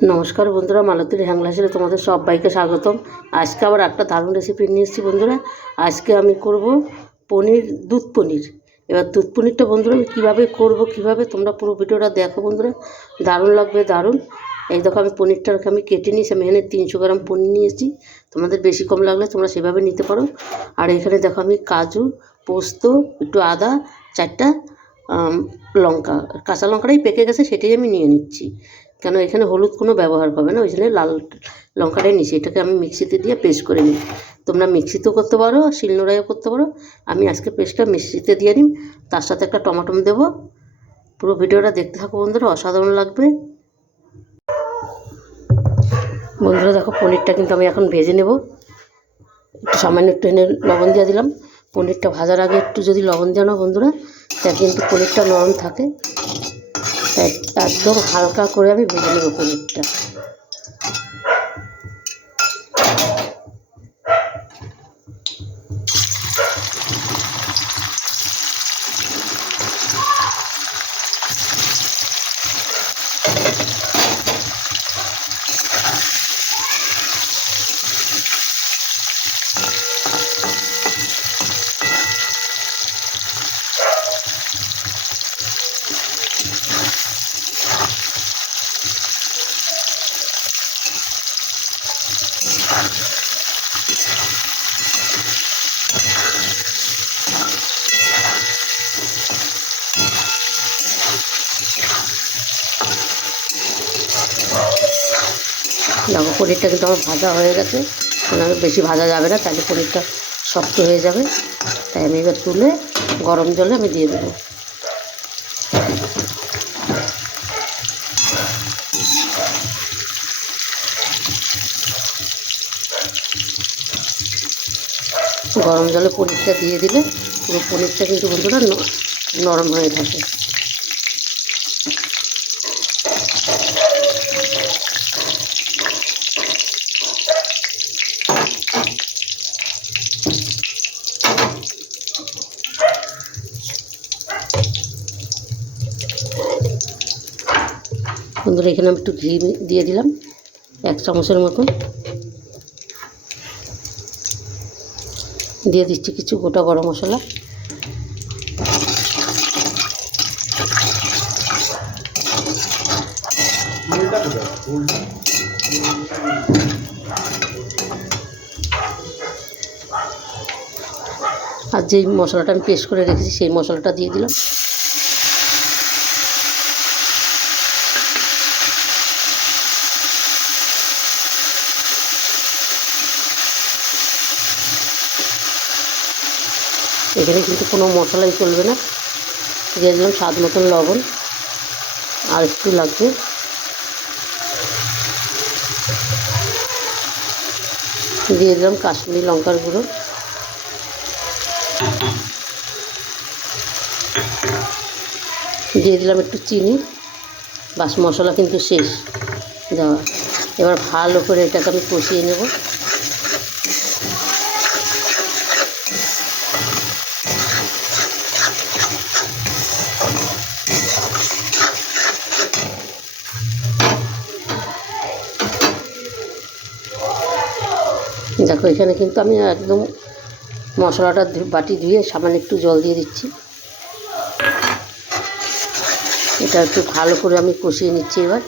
নমস্কার বন্ধুরা, মালতীর হ্যাংলাসে তোমাদের সবাইকে স্বাগতম। আজকে আবার একটা দারুণ রেসিপি নিয়ে এসেছি বন্ধুরা। আজকে আমি করব দুধ পনির। এবার দুধ পনিরটা বন্ধুরা আমি কীভাবে করব, কীভাবে তোমরা পুরো ভিডিওটা দেখো বন্ধুরা, দারুণ লাগবে দারুণ। এই দেখো আমি পনিরটাকে আমি কেটে নিয়েছি। আমি এখানে 300 গ্রাম পনির নিয়েছি। তোমাদের বেশি কম লাগলে তোমরা সেভাবে নিতে পারো। আর এখানে দেখো আমি কাজু, পোস্ত, একটু আদা, 4টা লঙ্কা, কাঁচা লঙ্কাটাই পেকে গেছে সেটাই আমি নিয়ে নিচ্ছি, কেন এখানে হলুদ কোনো ব্যবহার হবে না, ওই জন্য লাল লঙ্কাটাই নিচ্ছি। এটাকে আমি মিক্সিতে দিয়ে পেস্ট করে নিই। তোমরা মিক্সিতেও করতে পারো, শিলনোড়াইও করতে পারো। আমি আজকে পেস্টটা মিক্সিতে দিয়ে নিই, তার সাথে একটা টমেটো দেবো। পুরো ভিডিওটা দেখতে থাকো বন্ধুরা, অসাধারণ লাগবে বন্ধুরা। দেখো পনিরটা কিন্তু আমি এখন ভেজে নেব। একটু সামান্য একটু এনে লবণ দিয়ে দিলাম। পনিরটা ভাজার আগে একটু যদি লবণ দেওয়া না বন্ধুরা, তা কিন্তু পনিরটা নরম থাকে। তাই একদম হালকা করে আমি ভেজে নেব পনিরটা। দেখো পনিরটা কিন্তু আমার ভাজা হয়ে গেছে, বেশি ভাজা যাবে না, তাহলে পনিরটা শক্ত হয়ে যাবে। তাই আমি এবার তুলে গরম জলে আমি দিয়ে দেবো। গরম জলে পনিরটা দিয়ে দিলে পুরো পনিরটা কিন্তু বন্ধুরা নরম হয়ে থাকে। বন্ধুরা এখানে আমি একটু ঘি দিয়ে দিলাম, 1 চামচের মতো দিয়ে দিচ্ছি কিছু গোটা গরম মশলা। আর যেই মশলাটা আমি পেস্ট করে রেখেছি সেই মশলাটা দিয়ে দিলাম। এখানে কিন্তু কোনো মশলাই চলবে না। দিয়ে দিলাম স্বাদ মতন লবণ, আর একটু লাগবে। দিয়ে দিলাম কাশ্মীরি লঙ্কার গুঁড়ো। দিয়ে দিলাম একটু চিনি। বাস মশলা কিন্তু শেষ দেওয়া। এবার ভালো করে এটাকে আমি কষিয়ে নেব। দেখো এখানে কিন্তু আমি একদম মশলাটা বাটি ধুয়ে সামান্য একটু জল দিয়ে দিচ্ছি। এটা একটু ভালো করে আমি কষিয়ে নিচ্ছি এবার।